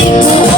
Thank mm -hmm. you.